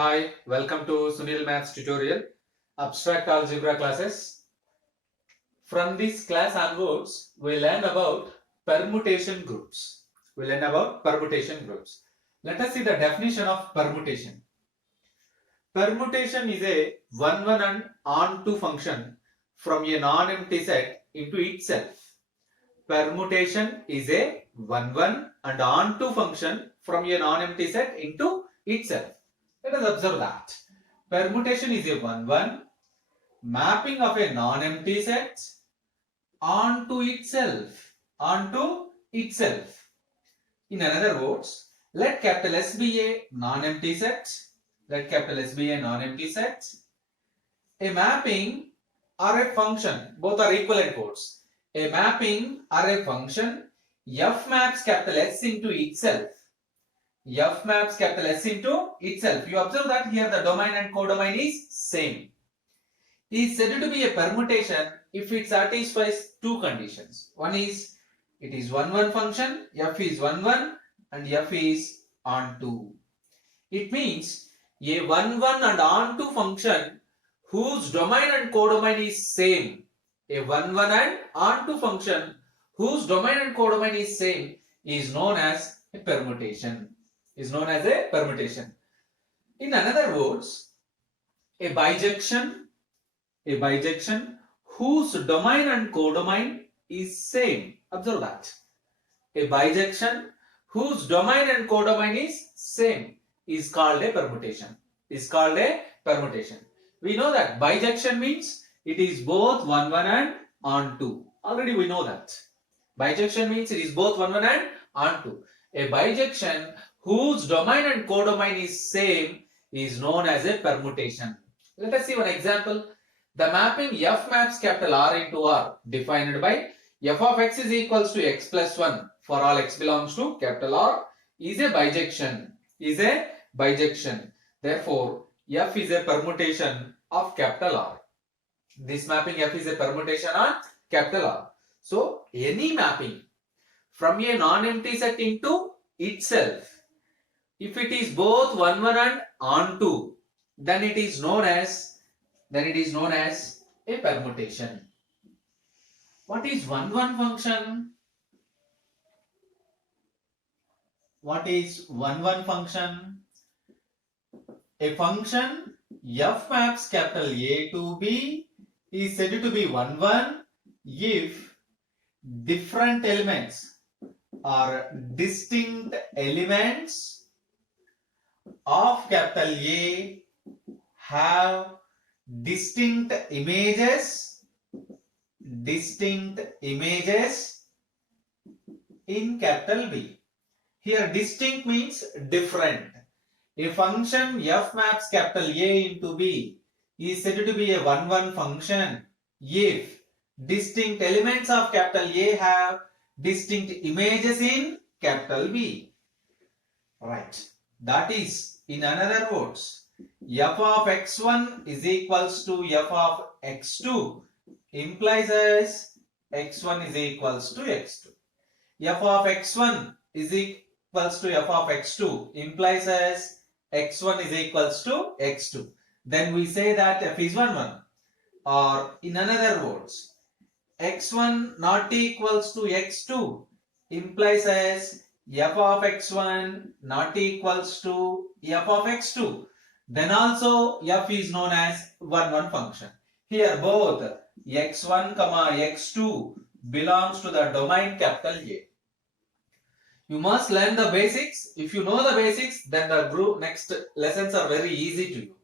Hi, welcome to Sunil Maths tutorial, abstract algebra classes. From this class onwards, we learn about permutation groups. Let us see the definition of permutation. Permutation is a one and onto function from a non-empty set into itself. Permutation is a one and onto function from a non-empty set into itself. Let us observe that. Permutation is a one mapping of a non-empty set onto itself. In other words, let capital S be a non-empty set. A mapping or a function, both are equivalent words. A mapping or a function F maps capital S into itself. You observe that here the domain and codomain is same. Is said to be a permutation if it satisfies two conditions. One is it is one function, f is one and f is onto. It means a one and onto function whose domain and codomain is same. A one and onto function whose domain and codomain is same is known as a permutation. In other words, a bijection whose domain and codomain is same. Observe that. A bijection whose domain and codomain is same is called a permutation. We know that bijection means it is both one and onto. Already we know that. Bijection means it is both one and onto. A bijection whose domain and codomain is same is known as a permutation. Let us see one example. The mapping F maps capital R into R defined by f of x is equals to x plus 1 for all x belongs to capital R is a bijection. Therefore, F is a permutation of capital R. This mapping F is a permutation on capital R. So, any mapping from a non-empty set into itself, if it is both one and onto, then it is known as a permutation. What is one function? A function f maps capital A to B is said to be one if different elements or distinct elements of capital A have distinct images in capital B. Here distinct means different. A function f maps capital A into B is said to be a one function if distinct elements of capital A have distinct images in capital B. Right. That is, in other words, f of x1 is equals to f of x2 implies as x1 is equals to x2. F of x1 is equals to f of x2 implies as x1 is equals to x2. Then we say that f is 1. Or in other words, x1 not equals to x2 implies as f of x1 not equals to f of x2. Then also f is known as one function. Here both x1 x2 belongs to the domain capital A. You must learn the basics. If you know the basics, then the next lessons are very easy to you.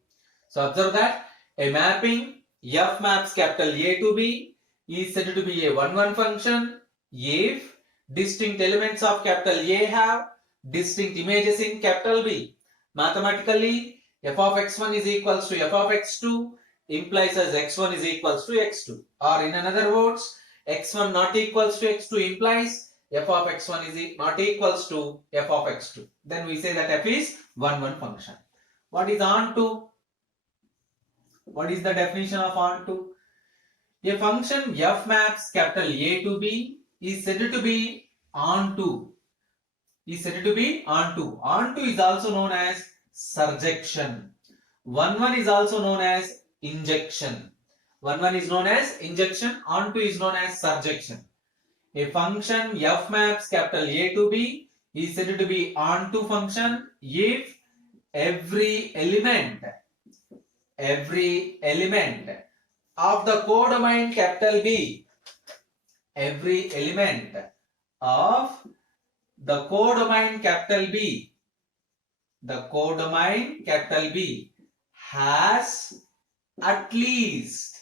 So observe that a mapping f maps capital A to B is said to be a one function if distinct elements of capital A have distinct images in capital B. Mathematically, f of x1 is equals to f of x2 implies as x1 is equals to x2. Or in other words, x1 not equals to x2 implies f of x1 is not equals to f of x2. Then we say that f is one function. What is onto? What is the definition of onto? A function f maps capital A to B is said to be onto. Onto is also known as surjection. 1 is also known as injection. 1 is known as injection, onto is known as surjection. A function f maps capital A to B is said to be onto function if every element of the codomain capital B, every element of the codomain capital B, has at least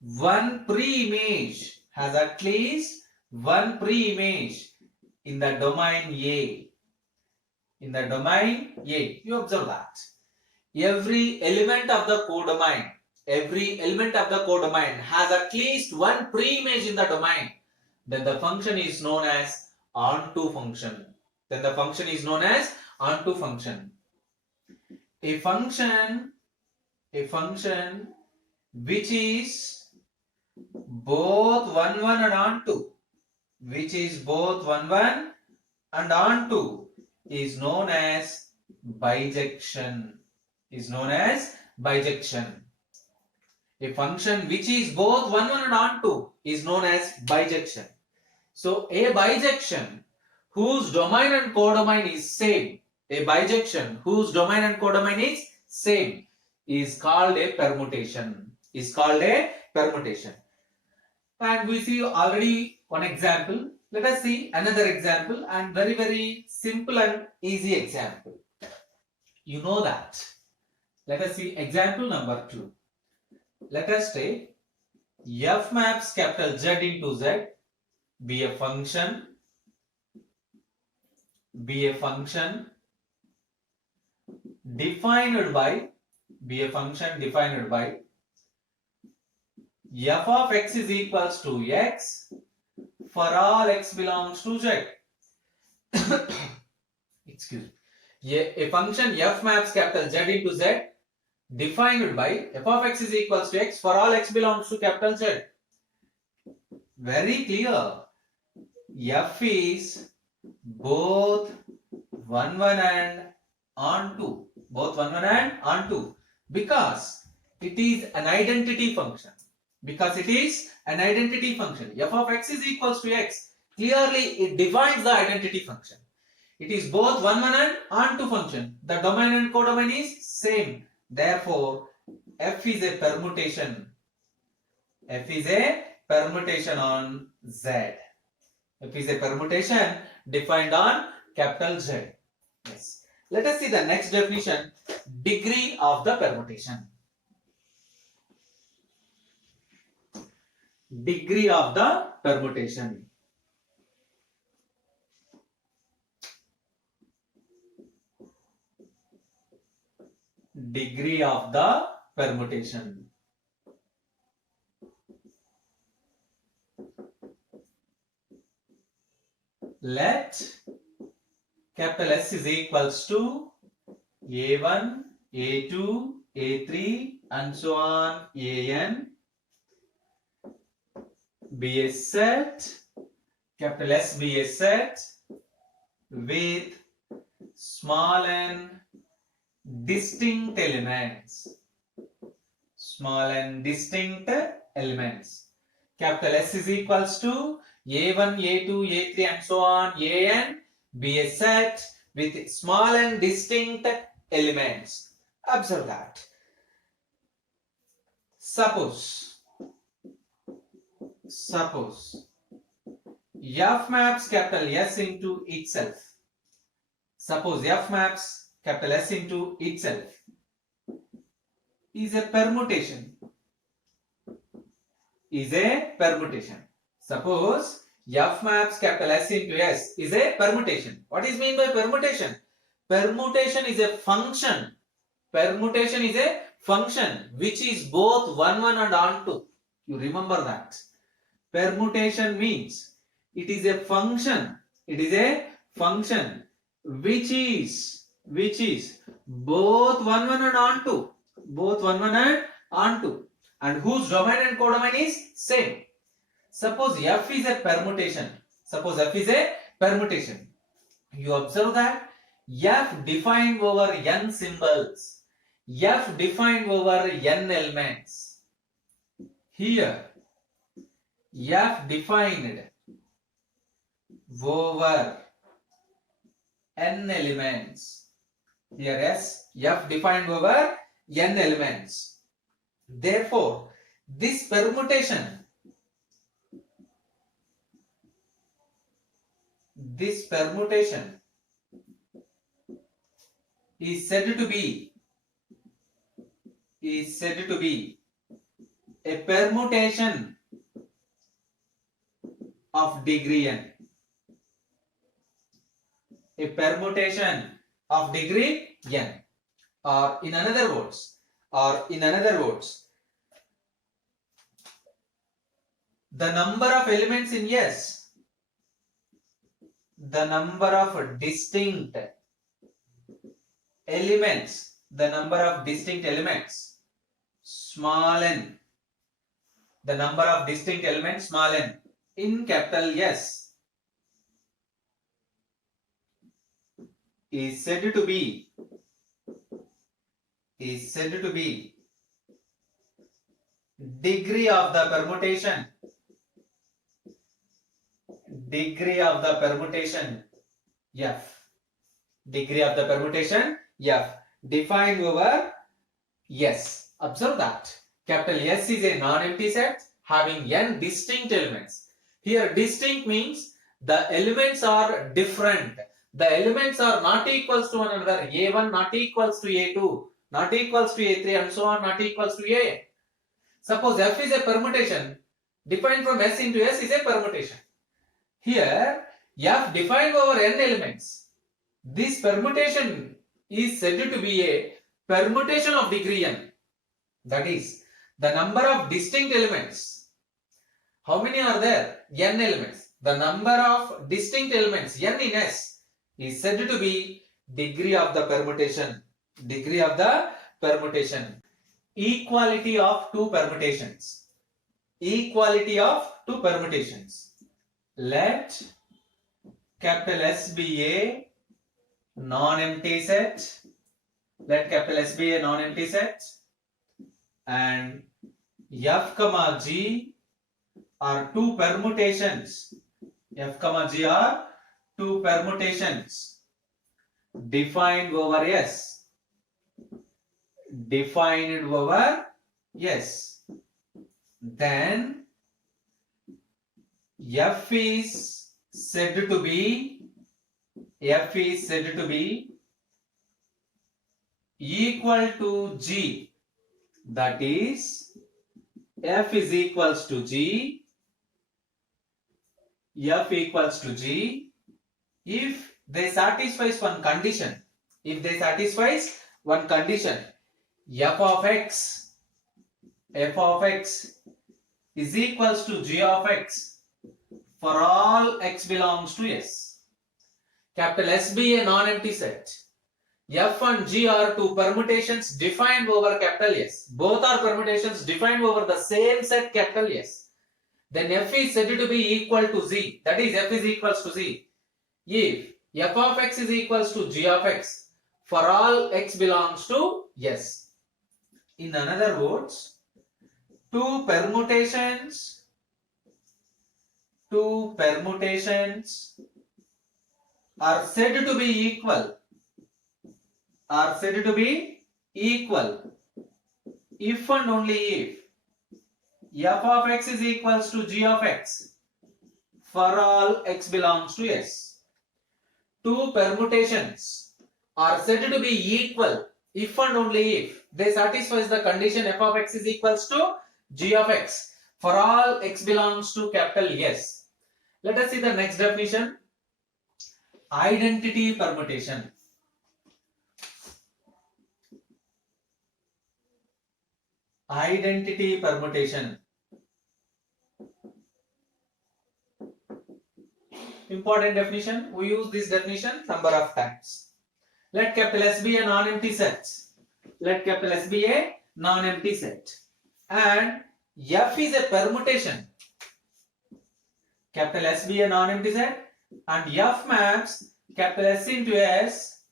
one pre-image, in the domain A. You observe that every element of the codomain has at least one pre-image in the domain. Then the function is known as onto function. A function which is both 1 and onto, is known as bijection. A function which is both 1 and onto is known as bijection. So a bijection whose domain and codomain is same, is called a permutation. And we see already one example. Let us see another example, and very, very simple and easy example. You know that. Let us see example number 2. Let us take f maps capital Z into Z be a function defined by f of x is equals to x for all x belongs to Z. Excuse me. A function f maps capital Z into Z defined by f of x is equals to x for all x belongs to capital Z. Very clear. F is both 1 and onto. Because it is an identity function. F of x is equals to x. Clearly it defines the identity function. It is both 1 and onto function. The domain and codomain is same. Therefore, f is a permutation. On Z. F is a permutation defined on capital Z. Yes. Let us see the next definition. Degree of the permutation. Degree of the permutation. Degree of the permutation. Let capital S is equals to A1, A2, A3 and so on AN be a set, capital S be a set with small n distinct elements. Capital S is equals to A1, A2, A3 and so on AN be a set with small and distinct elements. Observe that. Suppose f maps capital S into itself. Suppose f maps capital S into itself is a permutation. Suppose f maps capital S into S is a permutation. What is meant by permutation? Permutation is a function. Which is both 1 and onto. You remember that. Permutation means it is a function. Which is both 1 and onto. And whose domain and codomain is same. Suppose f is a permutation. You observe that F defined over n symbols, F defined over n elements. Here, F defined over n elements. Here S, F defined over n elements. Therefore, this permutation is said to be a permutation of degree n. A permutation of degree n. Or in another words, the number of elements in S, the number of distinct elements, small n, the number of distinct elements small n in capital S is said to be degree of the permutation F. Degree of the permutation F defined over S. Observe that capital S is a non-empty set having n distinct elements. Here distinct means the elements are different. The elements are not equals to one another. A1 not equals to A2, not equals to A3 and so on, not equals to A. Suppose F is a permutation, defined from S into S is a permutation. Here F defined over n elements. This permutation is said to be a permutation of degree n. That is the number of distinct elements. How many are there? N elements. The number of distinct elements n in S is said to be degree of the permutation. Equality of two permutations. Let capital S be a non-empty set. And F comma G are two permutations. Defined over S. Then F is said to be equal to G. That is, F is equals to G. F equals to G if they satisfies one condition. F of x is equals to G of x for all x belongs to S. Capital S be a non-empty set. F and G are two permutations defined over capital S. Both are permutations defined over the same set capital S. Then F is said to be equal to Z. That is, F is equals to Z. If F of x is equals to G of x for all x belongs to S. In other words, two permutations are said to be equal if and only if F of x is equals to G of x for all x belongs to S. Two permutations are said to be equal if and only if they satisfies the condition F of x is equals to G of x for all x belongs to capital S. Let us see the next definition. Identity permutation. Important definition. We use this definition number of times. Let capital S be a non-empty set. And F is a permutation. Capital S be a non-empty set and F maps capital S into S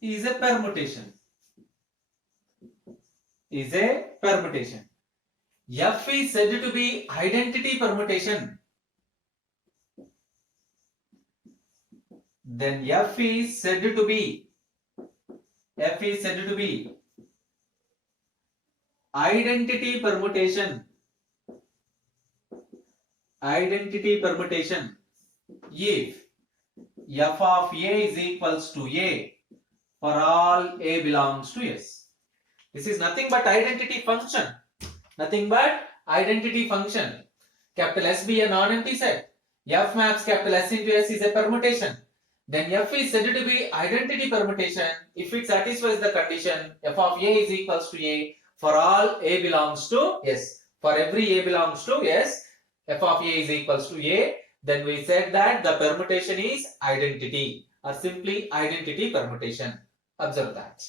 is a permutation. Is a permutation. F is said to be identity permutation. Then F is said to be identity permutation. Identity permutation if f of a is equals to a for all a belongs to S. This is nothing but identity function. Nothing but identity function. Capital S be a non-empty set. F maps capital S into S is a permutation. Then F is said to be identity permutation if it satisfies the condition f of a is equals to a for all a belongs to S. For every a belongs to S, f of a is equals to a. Then we said that the permutation is identity or simply identity permutation. Observe that.